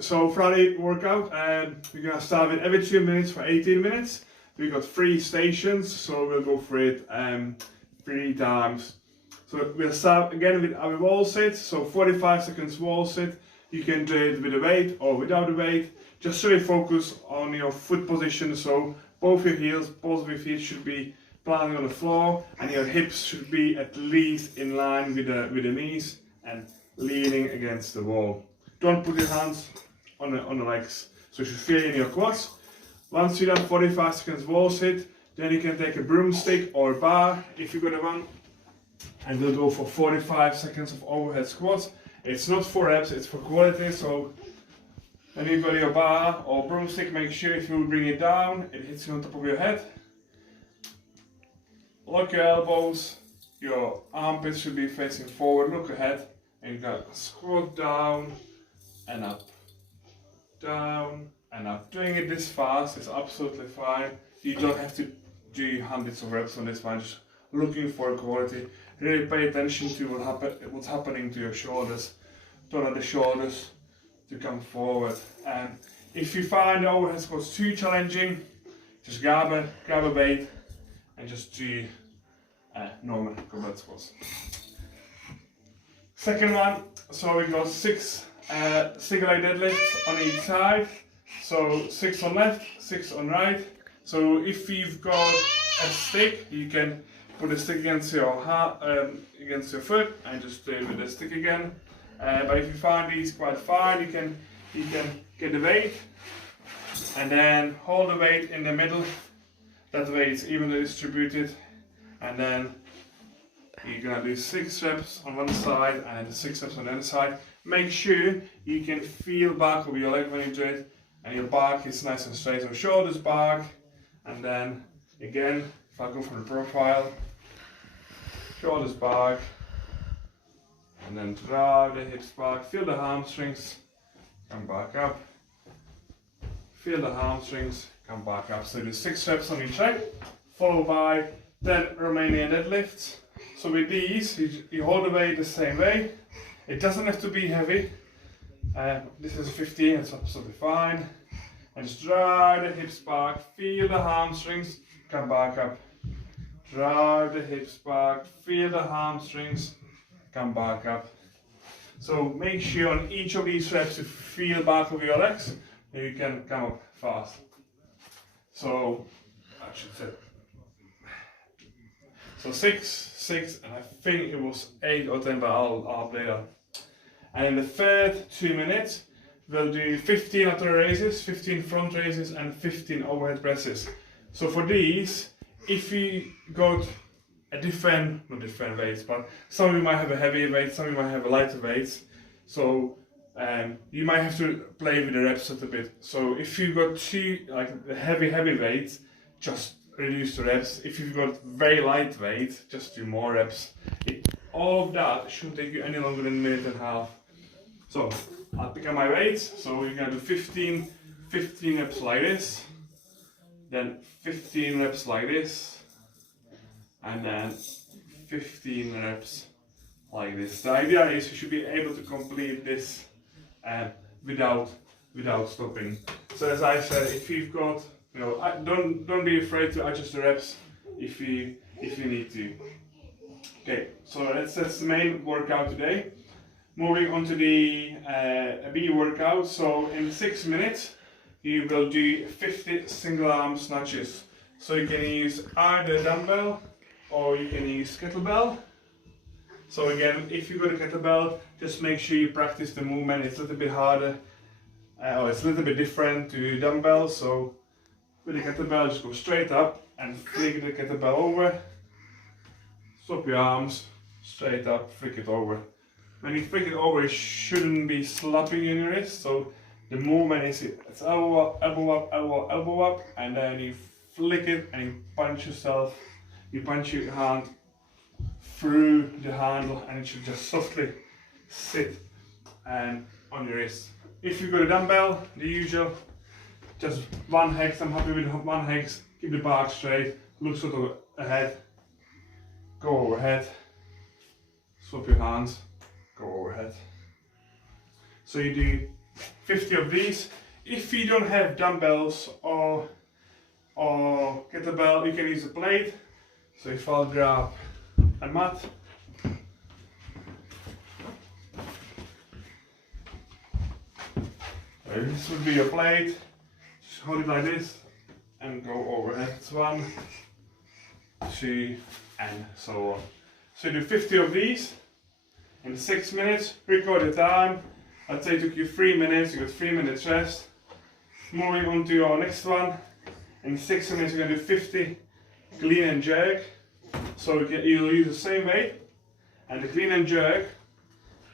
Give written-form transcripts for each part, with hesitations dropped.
So Friday workout, and we're gonna start with every 2 minutes for 18 minutes. We got 3 stations, so we'll go for it 3 times. So we'll start again with our wall sit. So 45 seconds wall sit. You can do it with a weight or without a weight. Just really focus on your foot position. So both your heels, both of your feet should be planting on the floor, and your hips should be at least in line with the knees and leaning against the wall. Don't put your hands on the legs. So you should feel in your quads. Once you've done 45 seconds wall sit, then you can take a broomstick or a bar if you got one, and we'll go for 45 seconds of overhead squats. It's not for reps, it's for quality. So when you've got your bar or broomstick, make sure if you bring it down, it hits you on top of your head. Lock your elbows, your armpits should be facing forward, look ahead, and you got squat down and up, down and up. Doing it this fast is absolutely fine. You don't have to do hundreds of reps on this one, just looking for quality. Really pay attention to what's happening to your shoulders. Don't let the shoulders to come forward. And if you find the overhead squats too challenging, just grab a weight and just do normal combat squats. Second one, so we got 6 single leg deadlifts on each side. So 6 on left, 6 on right. So if you've got a stick, you can put a stick against your foot and just do it with the stick again. But if you find these quite fine, you can get the weight and then hold the weight in the middle. That way it's evenly distributed, and then you're gonna do 6 reps on one side and 6 reps on the other side. Make sure you can feel back of your leg when you do it, and your back is nice and straight. So shoulders back, and then again, if I go from the profile, shoulders back, and then drive the hips back. Feel the hamstrings, come back up. Feel the hamstrings, come back up. So do 6 reps on each leg, followed by 10 Romanian deadlifts. So with these, you hold the weight the same way. It doesn't have to be heavy. This is 15, it's absolutely fine. And just drive the hips back, feel the hamstrings, come back up. Drive the hips back, feel the hamstrings, come back up. So make sure on each of these reps you feel back of your legs, and you can come up fast. So I should say, so 6, and I think it was 8 or 10, but I'll play that. And in the third 2 minutes, we'll do 15 lateral raises, 15 front raises, and 15 overhead presses. So for these, if you got a not different weights, but some of you might have a heavier weight, some of you might have a lighter weights. So you might have to play with the reps a little bit. So if you've got the heavy weights, just reduce the reps. If you've got very light weight, just do more reps. All of that shouldn't take you any longer than a minute and a half. So I'll pick up my weights. So we're gonna do 15 reps like this, then 15 reps like this, and then 15 reps like this. The idea is you should be able to complete this without stopping. So as I said, if you've got, don't be afraid to adjust the reps if you need to. Okay, so that's the main workout today. Moving on to the B workout. So in 6 minutes, you will do 50 single arm snatches. So you can use either dumbbell or you can use kettlebell. So again, if you got a kettlebell, just make sure you practice the movement. It's a little bit harder, or it's a little bit different to dumbbell. So with the kettlebell, just go straight up and flick the kettlebell over. Swap your arms, straight up, flick it over. When you flick it over, it shouldn't be slapping in your wrist. So the movement is it's elbow up, elbow up, elbow, elbow up, and then you flick it and you punch yourself. You punch your hand through the handle, and it should just softly sit on your wrist. If you've got a dumbbell, the usual, just 1 hex. I'm happy with 1 hex. Keep the back straight, look sort of ahead, go overhead, swap your hands, go overhead. So you do 50 of these. If you don't have dumbbells or kettlebell, you can use a plate. So if I'll grab a mat, this would be your plate. Just hold it like this and go overhead. It's 1, 2, and so on. So you do 50 of these in 6 minutes. Record the time. I'd say it took you 3 minutes. You got 3 minutes rest. Moving on to your next one. In 6 minutes, you're gonna do 50 clean and jerk. So you'll use the same weight, and the clean and jerk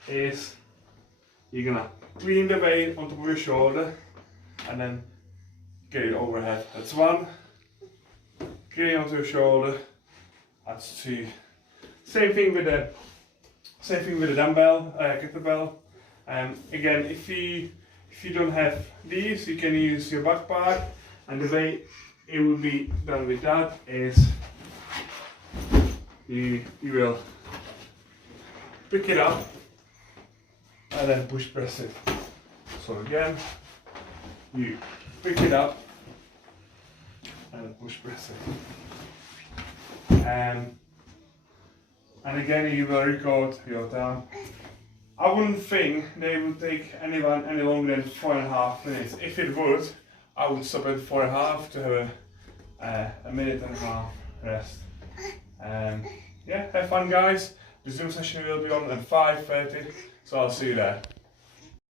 is you're gonna clean the weight on top of your shoulder and then get it overhead. That's 1. Clean onto your shoulder. That's 2. Same thing with the dumbbell, kettlebell. Again, if you don't have these, you can use your backpack, and the way it will be done with that is you will pick it up and then push press it. So again, you pick it up and then push press it. And again, you will record your time. I wouldn't think they would take anyone any longer than 4.5 minutes. If it would, I would stop at 4.5 to have a minute and a half rest. Yeah, have fun guys. The Zoom session will be on at 5:30, so I'll see you there.